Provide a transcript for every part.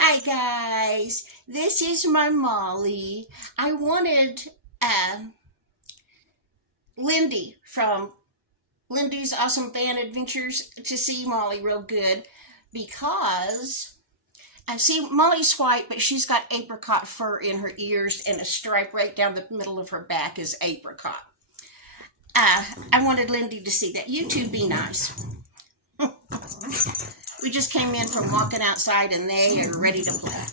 Hi guys, this is my Molly. I wanted uh, Lindy from Lindy's Awesome Fan Adventures to see Molly real good because I see Molly's white, but she's got apricot fur in her ears and a stripe right down the middle of her back is apricot. I wanted Lindy to see that. You two be nice. We just came in from walking outside and they are ready to play.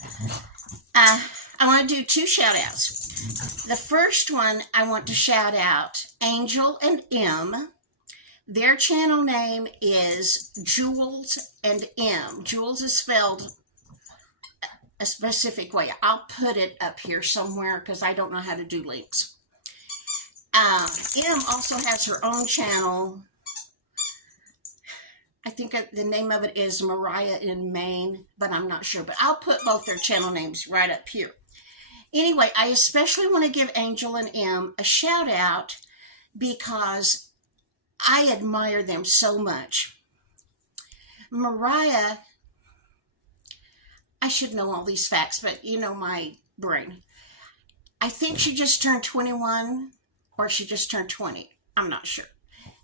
I want to do two shout outs. The first one, I want to shout out Angel and M. Their channel name is Jules and M. Jules is spelled a specific way. I'll put it up here somewhere because I don't know how to do links. M also has her own channel. I think the name of it is Mariah in Maine, but I'm not sure. But I'll put both their channel names right up here. Anyway, I especially want to give Angel and M a shout out because I admire them so much. Mariah, I should know all these facts, but you know my brain. I think she just turned 21 or she just turned 20. I'm not sure.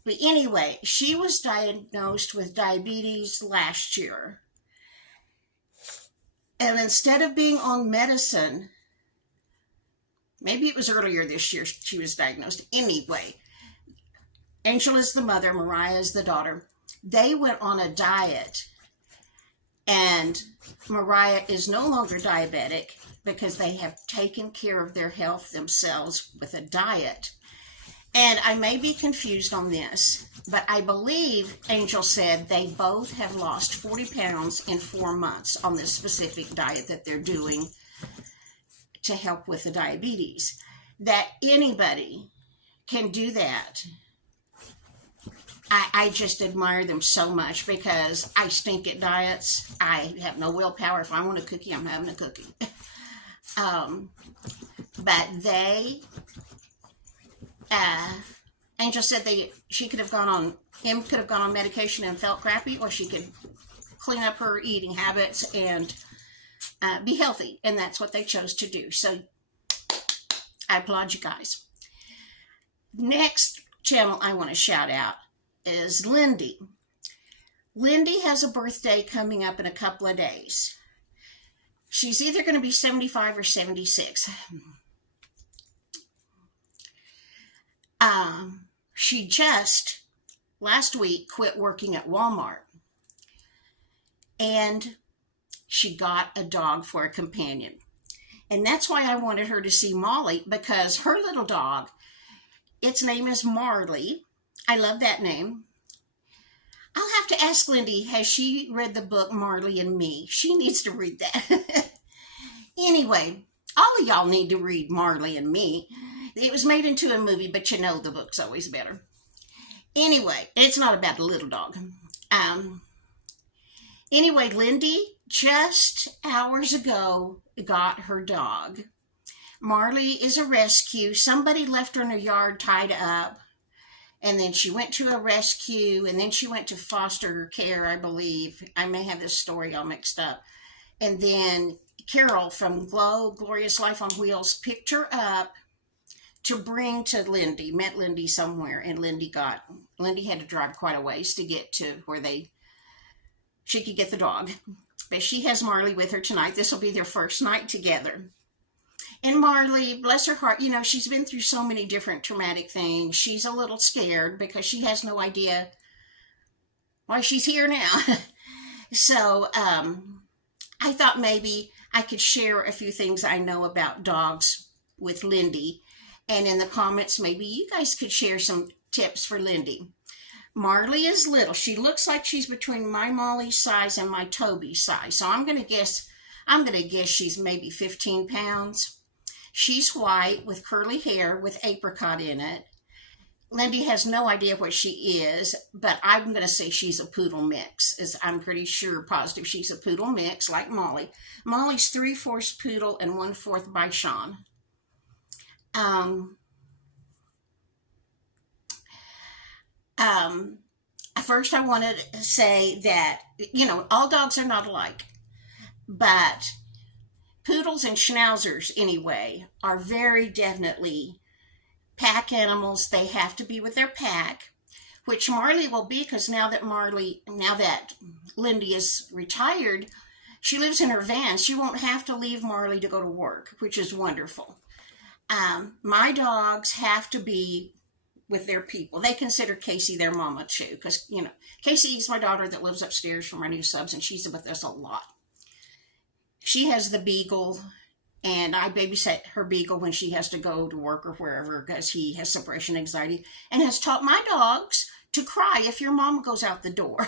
But anyway, she was diagnosed with diabetes last year. And instead of being on medicine, maybe it was earlier this year she was diagnosed. Anyway, Angel is the mother, Mariah is the daughter. They went on a diet, and Mariah is no longer diabetic because they have taken care of their health themselves with a diet. And I may be confused on this, but I believe Angel said they both have lost 40 pounds in 4 months on this specific diet that they're doing to help with the diabetes. That anybody can do that. I just admire them so much because I stink at diets. I have no willpower. If I want a cookie, I'm having a cookie. But they... Angel said she could have gone on, him could have gone on medication and felt crappy, or she could clean up her eating habits and be healthy. And that's what they chose to do. So I applaud you guys. Next channel I want to shout out is Lindy. Lindy has a birthday coming up in a couple of days. She's either going to be 75 or 76. She just last week quit working at Walmart and she got a dog for a companion. And that's why I wanted her to see Molly, because her little dog, its name is Marley. I love that name. I'll have to ask Lindy, has she read the book Marley and Me? She needs to read that. Anyway, all of y'all need to read Marley and Me. It was made into a movie, but you know the book's always better. Anyway, it's not about a little dog. Anyway, Lindy just hours ago got her dog. Marley is a rescue. Somebody left her in her yard tied up, and then she went to a rescue, and then she went to foster care, I believe. I may have this story all mixed up. And then Carol from Glorious Life on Wheels picked her up to bring to Lindy, met Lindy somewhere, and Lindy had to drive quite a ways to get to where she could get the dog. But she has Marley with her tonight. This will be their first night together. And Marley, bless her heart, she's been through so many different traumatic things. She's a little scared because she has no idea why she's here now. So I thought maybe I could share a few things I know about dogs with Lindy. And in the comments, maybe you guys could share some tips for Lindy. Marley is little. She looks like she's between my Molly's size and my Toby's size. So I'm gonna guess she's maybe 15 pounds. She's white with curly hair with apricot in it. Lindy has no idea what she is, but I'm gonna say she's a poodle mix. I'm pretty sure, positive she's a poodle mix like Molly. Molly's 3/4 poodle and 1/4 Bichon. First I wanted to say that, all dogs are not alike, But poodles and schnauzers, anyway, are very definitely pack animals. They have to be with their pack, which Marley will be, because now that Lindy is retired, she lives in her van. She won't have to leave Marley to go to work, which is wonderful. My dogs have to be with their people. They consider Casey their mama too, because, Casey is my daughter that lives upstairs from our new subs, and she's with us a lot. She has the beagle, and I babysit her beagle when she has to go to work or wherever, because he has separation anxiety, and has taught my dogs to cry if your mom goes out the door.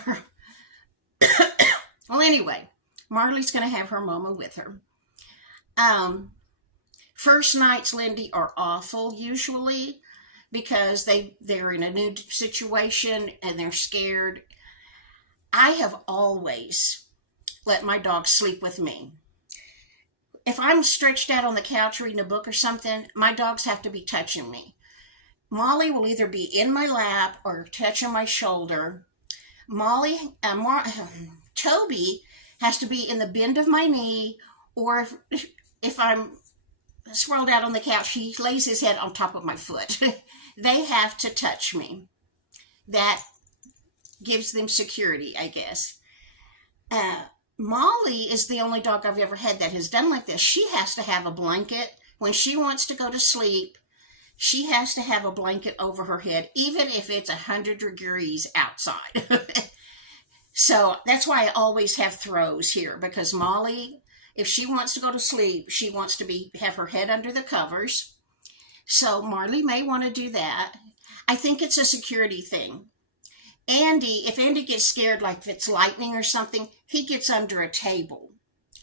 Well, anyway, Marley's going to have her mama with her. First nights, Lindy, are awful usually, because they're in a new situation and they're scared. I have always let my dogs sleep with me. If I'm stretched out on the couch reading a book or something, my dogs have to be touching me. Molly will either be in my lap or touching my shoulder. Toby has to be in the bend of my knee, or if I'm swirled out on the couch, he lays his head on top of my foot. They have to touch me. That gives them security, I guess. Molly is the only dog I've ever had that has done like this. She has to have a blanket. When she wants to go to sleep, she has to have a blanket over her head, even if it's 100 degrees outside. So that's why I always have throws here, because Molly, if she wants to go to sleep, she wants to have her head under the covers. So Marley may want to do that. I think it's a security thing. If Andy gets scared, like if it's lightning or something, he gets under a table.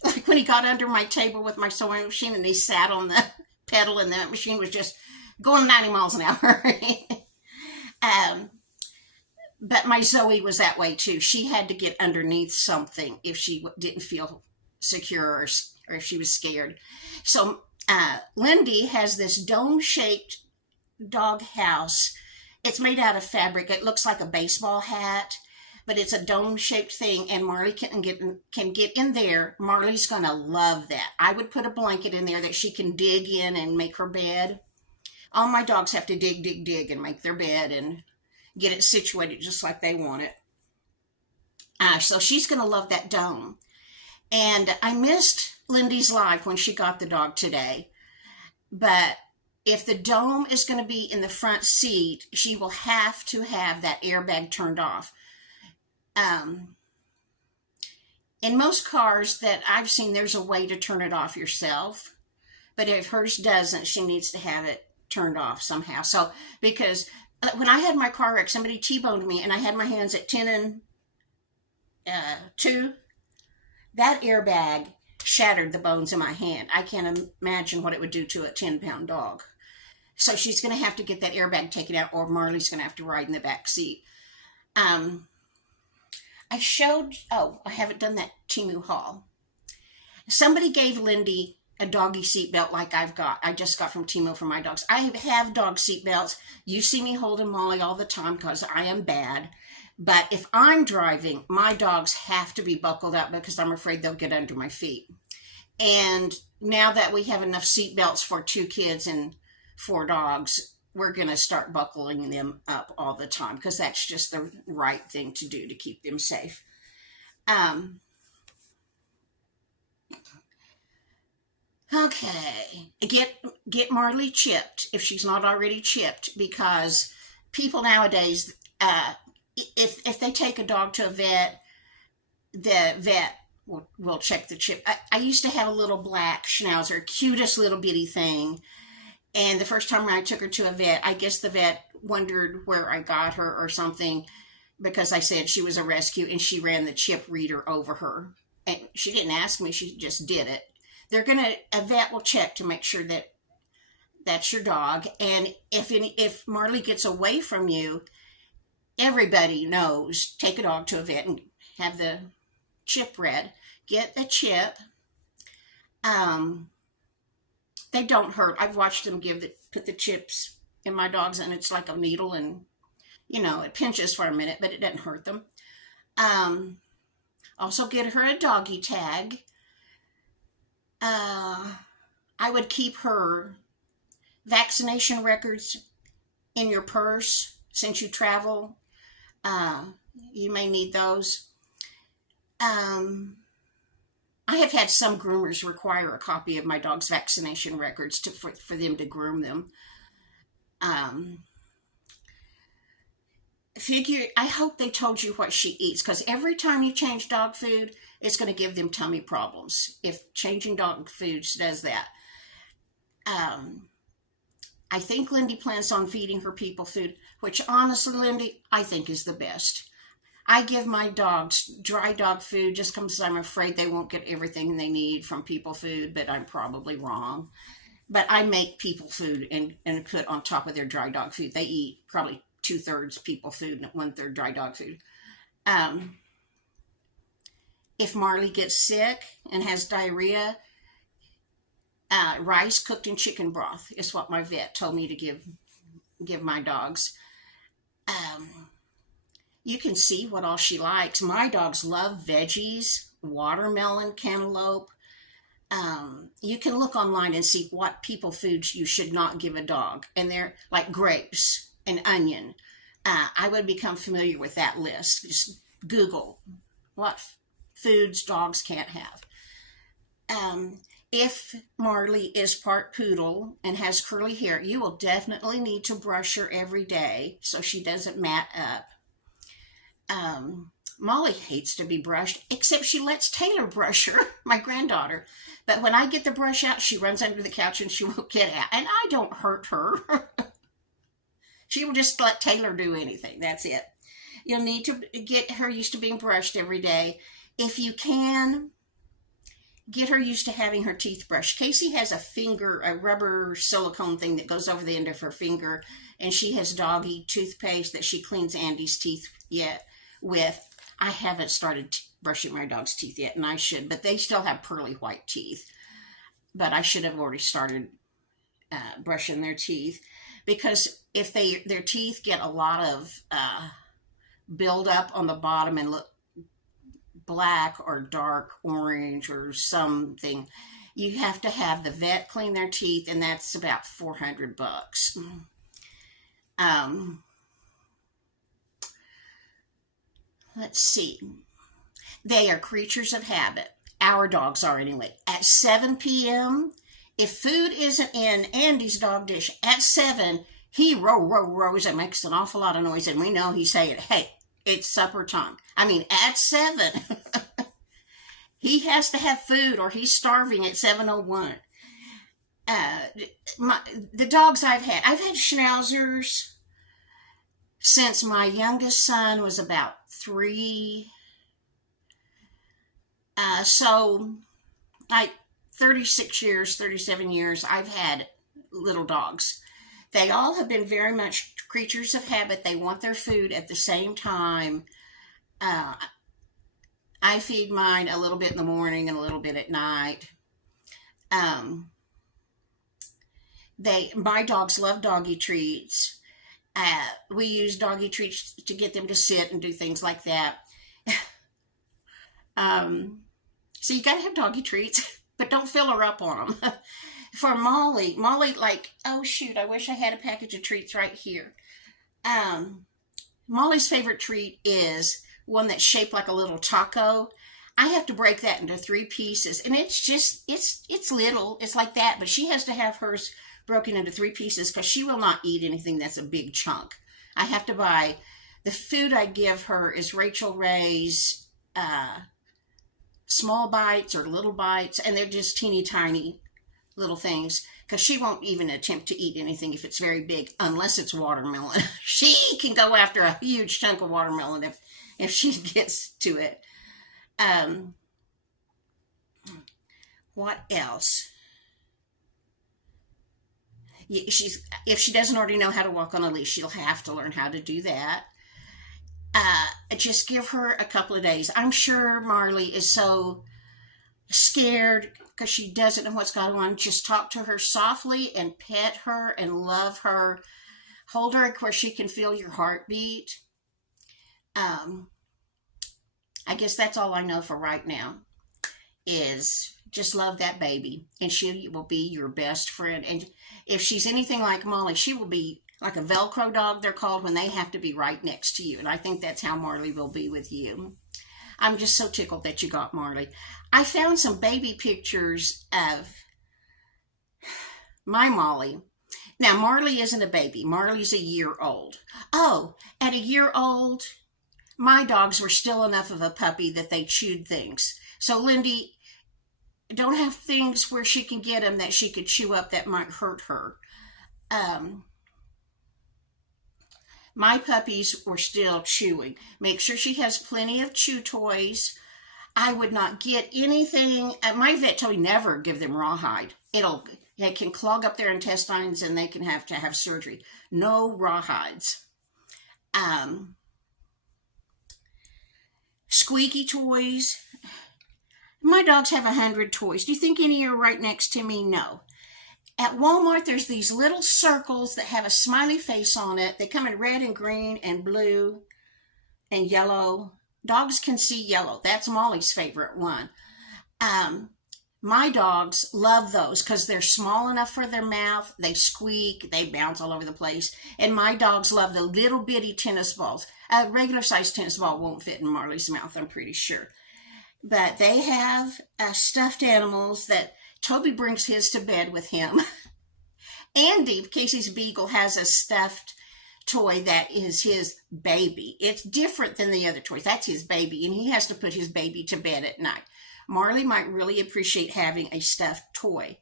Like when he got under my table with my sewing machine and he sat on the pedal and the machine was just going 90 miles an hour. But my Zoe was that way too. She had to get underneath something if she didn't feel secure or if she was scared. So Lindy has this dome-shaped dog house. It's made out of fabric. It looks like a baseball hat, but it's a dome-shaped thing, and Marley can get in there. Marley's going to love that. I would put a blanket in there that she can dig in and make her bed. All my dogs have to dig, and make their bed and get it situated just like they want it. So she's going to love that dome. And I missed Lindy's live when she got the dog today, but if the dome is going to be in the front seat, she will have to have that airbag turned off. In most cars that I've seen, there's a way to turn it off yourself, but if hers doesn't, she needs to have it turned off somehow. So, because when I had my car wreck, somebody T-boned me, and I had my hands at 10 and 2, that airbag shattered the bones in my hand. I can't imagine what it would do to a 10-pound dog. So she's going to have to get that airbag taken out, or Marley's going to have to ride in the back seat. I haven't done that Temu haul. Somebody gave Lindy a doggy seatbelt like I just got from Temu for my dogs. I have dog seatbelts. You see me holding Molly all the time because I am bad. But if I'm driving, my dogs have to be buckled up because I'm afraid they'll get under my feet. And now that we have enough seatbelts for 2 kids and 4 dogs, we're going to start buckling them up all the time because that's just the right thing to do to keep them safe. Okay, get Marley chipped if she's not already chipped, because people nowadays, if they take a dog to a vet, the vet will check the chip. I used to have a little black schnauzer, cutest little bitty thing, and the first time I took her to a vet, I guess the vet wondered where I got her or something, because I said she was a rescue, and she ran the chip reader over her. And she didn't ask me, she just did it. A vet will check to make sure that that's your dog. And if Marley gets away from you, everybody knows, take a dog to a vet and have the chip read. Get a chip. They don't hurt. I've watched them put the chips in my dogs, and it's like a needle, and it pinches for a minute, but it doesn't hurt them. Also get her a doggy tag. Uh, I would keep her vaccination records in your purse since you travel. Uh, you may need those. Um, I have had some groomers require a copy of my dog's vaccination records for them to groom them. Um, I hope they told you what she eats, because every time you change dog food, it's going to give them tummy problems if changing dog foods does that. Um, I think Lindy plans on feeding her people food, which honestly, Lindy, I think is the best. I give my dogs dry dog food just because I'm afraid they won't get everything they need from people food, but I'm probably wrong. But I make people food and put on top of their dry dog food. They eat probably two-thirds people food and one-third dry dog food. Um, if Marley gets sick and has diarrhea, rice cooked in chicken broth is what my vet told me to give my dogs. Um, you can see what all she likes. My dogs love veggies, watermelon, cantaloupe. You can look online and see what people foods you should not give a dog, and they're like grapes and onion. I would become familiar with that list. Just Google what foods dogs can't have. Um, if Marley is part poodle and has curly hair, you will definitely need to brush her every day so she doesn't mat up. Molly hates to be brushed, except she lets Taylor brush her, my granddaughter. But when I get the brush out, she runs under the couch and she won't get out. And I don't hurt her. She will just let Taylor do anything. That's it. You'll need to get her used to being brushed every day. If you can, get her used to having her teeth brushed. Casey has a rubber silicone thing that goes over the end of her finger, and she has doggy toothpaste that she cleans Andy's teeth yet with. I haven't started brushing my dog's teeth yet, and I should, but they still have pearly white teeth. But I should have already started brushing their teeth, because if their teeth get a lot of build up on the bottom and look black or dark orange or something, you have to have the vet clean their teeth, and that's about $400. Um, let's see. They are creatures of habit. Our dogs are anyway. At 7 p.m., if food isn't in Andy's dog dish at 7, he rows and makes an awful lot of noise, and we know he's saying, hey, it's supper time. I mean, at 7. He has to have food or he's starving at 7:01. The dogs I've had schnauzers since my youngest son was about 3. So, like 36 years, 37 years, I've had little dogs. They all have been very much creatures of habit. They want their food at the same time. Uh, I feed mine a little bit in the morning and a little bit at night. Um, my dogs love doggy treats. We use doggy treats to get them to sit and do things like that. Um, so you gotta have doggy treats, but don't fill her up on them. For Molly, like, oh shoot, I wish I had a package of treats right here. Um, Molly's favorite treat is one that's shaped like a little taco. I have to break that into 3 pieces, and it's little. It's like that, but she has to have hers broken into 3 pieces because she will not eat anything that's a big chunk. I have to buy the food I give her is Rachel Ray's small bites or little bites, and they're just teeny tiny little things, because she won't even attempt to eat anything if it's very big, unless it's watermelon. She can go after a huge chunk of watermelon if she gets to it. Um, what else? If she doesn't already know how to walk on a leash, she'll have to learn how to do that. Just give her a couple of days. I'm sure Marley is so scared because she doesn't know what's going on. Just talk to her softly and pet her and love her. Hold her where she can feel your heartbeat. Um, I guess that's all I know for right now, is just love that baby, and she will be your best friend. And if she's anything like Molly, she will be like a Velcro dog, they're called, when they have to be right next to you. And I think that's how Marley will be with you. I'm just so tickled that you got Marley. I found some baby pictures of my Molly. Now, Marley isn't a baby. Marley's a year old. Oh, at a year old, my dogs were still enough of a puppy that they chewed things. So, Lindy, don't have things where she can get them that she could chew up that might hurt her. My puppies were still chewing. Make sure she has plenty of chew toys. I would not get anything. My vet told me never give them rawhide. It can clog up their intestines and they can have to have surgery. No rawhides. Squeaky toys. My dogs have 100 toys. Do you think any are right next to me? No. At Walmart, there's these little circles that have a smiley face on it. They come in red and green and blue and yellow. Dogs can see yellow. That's Molly's favorite one. My dogs love those because they're small enough for their mouth. They squeak. They bounce all over the place. And my dogs love the little bitty tennis balls. A regular sized tennis ball won't fit in Marley's mouth, I'm pretty sure. But they have stuffed animals that Toby brings his to bed with him. Andy, Casey's beagle, has a stuffed toy that is his baby. It's different than the other toys. That's his baby, and he has to put his baby to bed at night. Marley might really appreciate having a stuffed toy.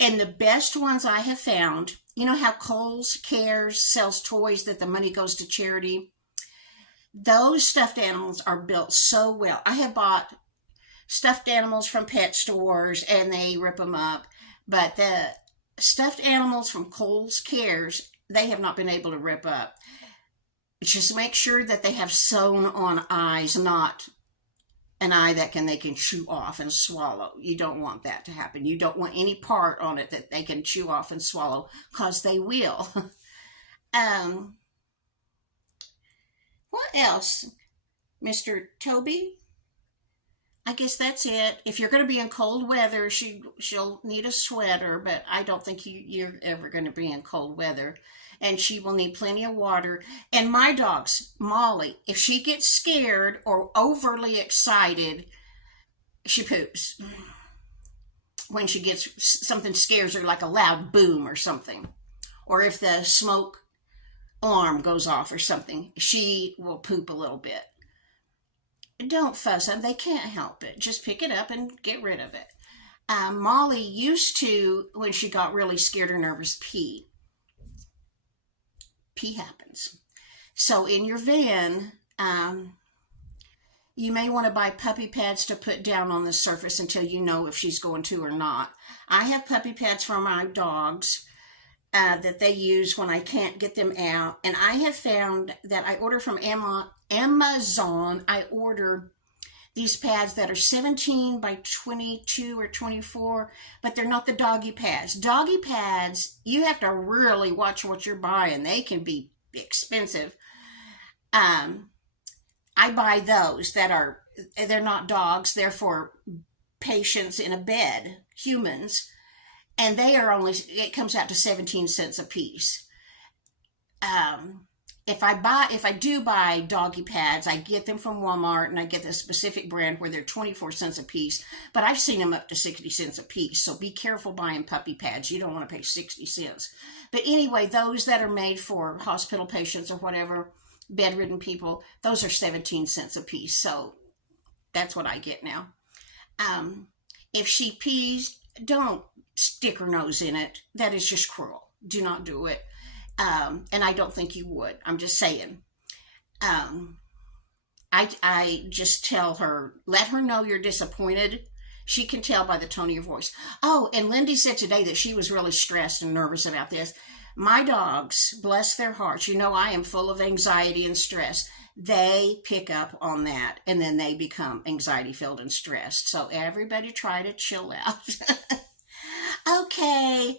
And the best ones I have found, you know how Kohl's Cares sells toys that the money goes to charity? Those stuffed animals are built so well. I have bought stuffed animals from pet stores and they rip them up, but the stuffed animals from Kohl's Cares, they have not been able to rip up. Just make sure that they have sewn on eyes, not an eye that they can chew off and swallow. You don't want that to happen. You don't want any part on it that they can chew off and swallow, because they will. What else, Mr. Toby? I guess that's it. If you're going to be in cold weather, she'll need a sweater, but I don't think you're ever going to be in cold weather. And she will need plenty of water. And my dogs, Molly, if she gets scared or overly excited, she poops. When she gets something scares her, like a loud boom or something. Or if the smoke alarm goes off or something, she will poop a little bit. Don't fuss them. They can't help it. Just pick it up and get rid of it. Molly used to, when she got really scared or nervous, pee. Pee happens. So in your van, you may want to buy puppy pads to put down on the surface until you know if she's going to or not. I have puppy pads for my dogs that they use when I can't get them out. And I have found that I order from Amazon. I order these pads that are 17 by 22 or 24, but they're not the doggy pads. Doggy pads, you have to really watch what you're buying. They can be expensive. I buy those they're not dogs, they're for patients in a bed, humans. And it comes out to 17 cents a piece. If I do buy doggy pads, I get them from Walmart, and I get the specific brand where they're 24 cents a piece, but I've seen them up to 60 cents a piece. So be careful buying puppy pads. You don't want to pay 60 cents. But anyway, those that are made for hospital patients or whatever, bedridden people, those are 17 cents a piece. So that's what I get now. If she pees, don't stick her nose in it. That is just cruel. Do not do it. And I don't think you would. I'm just saying. I just tell her, let her know you're disappointed. She can tell by the tone of your voice. Oh, and Lindy said today that she was really stressed and nervous about this. My dogs, bless their hearts, I am full of anxiety and stress. They pick up on that, and then they become anxiety-filled and stressed. So everybody try to chill out. Okay,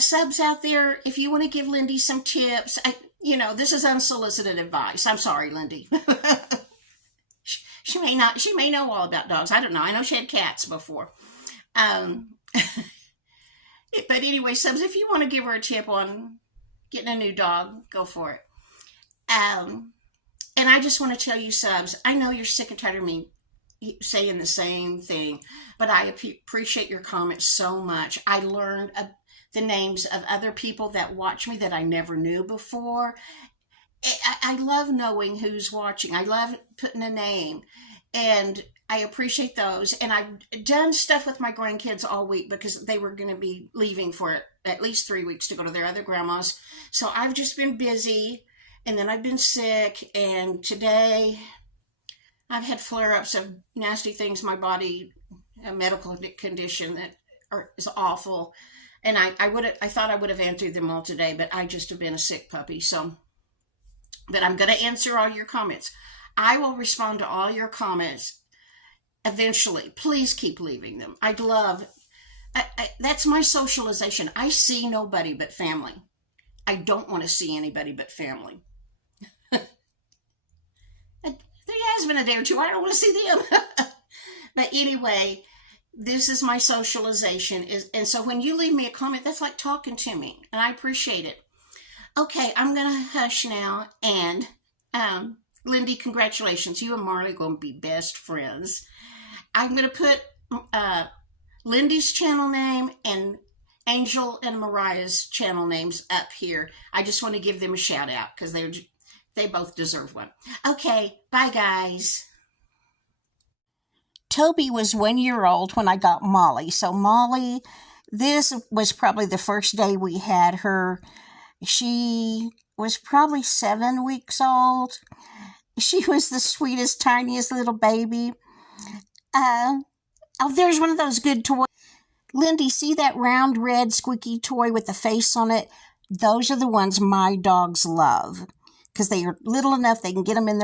subs out there, if you want to give Lindy some tips, this is unsolicited advice. I'm sorry, Lindy. She may not. She may know all about dogs. I don't know. I know she had cats before. Um, but anyway, Subs, if you want to give her a tip on getting a new dog, go for it. Um, and I just want to tell you, Subs, I know you're sick and tired of me saying the same thing, but I appreciate your comments so much. I learned the names of other people that watch me that I never knew before. I love knowing who's watching. I love putting a name, and I appreciate those. And I've done stuff with my grandkids all week because they were going to be leaving for at least 3 weeks to go to their other grandmas. So I've just been busy, and then I've been sick, and today I've had flare-ups of nasty things in my body, a medical condition that is awful. And I thought I would have answered them all today, but I just have been a sick puppy. So, but I'm going to answer all your comments. I will respond to all your comments eventually. Please keep leaving them. I'd love, that's my socialization. I see nobody but family. I don't want to see anybody but family. There has been a day or two I don't want to see them. But anyway, this is my socialization. And so when you leave me a comment, that's like talking to me, and I appreciate it. Okay, I'm going to hush now. And Lindy, congratulations. You and Marley are going to be best friends. I'm going to put Lindy's channel name and Angel and Mariah's channel names up here. I just want to give them a shout out because they both deserve one. Okay, bye guys. Toby was 1 year old when I got Molly. So Molly, this was probably the first day we had her. She was probably 7 weeks old. She was the sweetest, tiniest little baby. Oh, there's one of those good toys. Lindy, see that round, red, squeaky toy with the face on it? Those are the ones my dogs love because they are little enough they can get them in their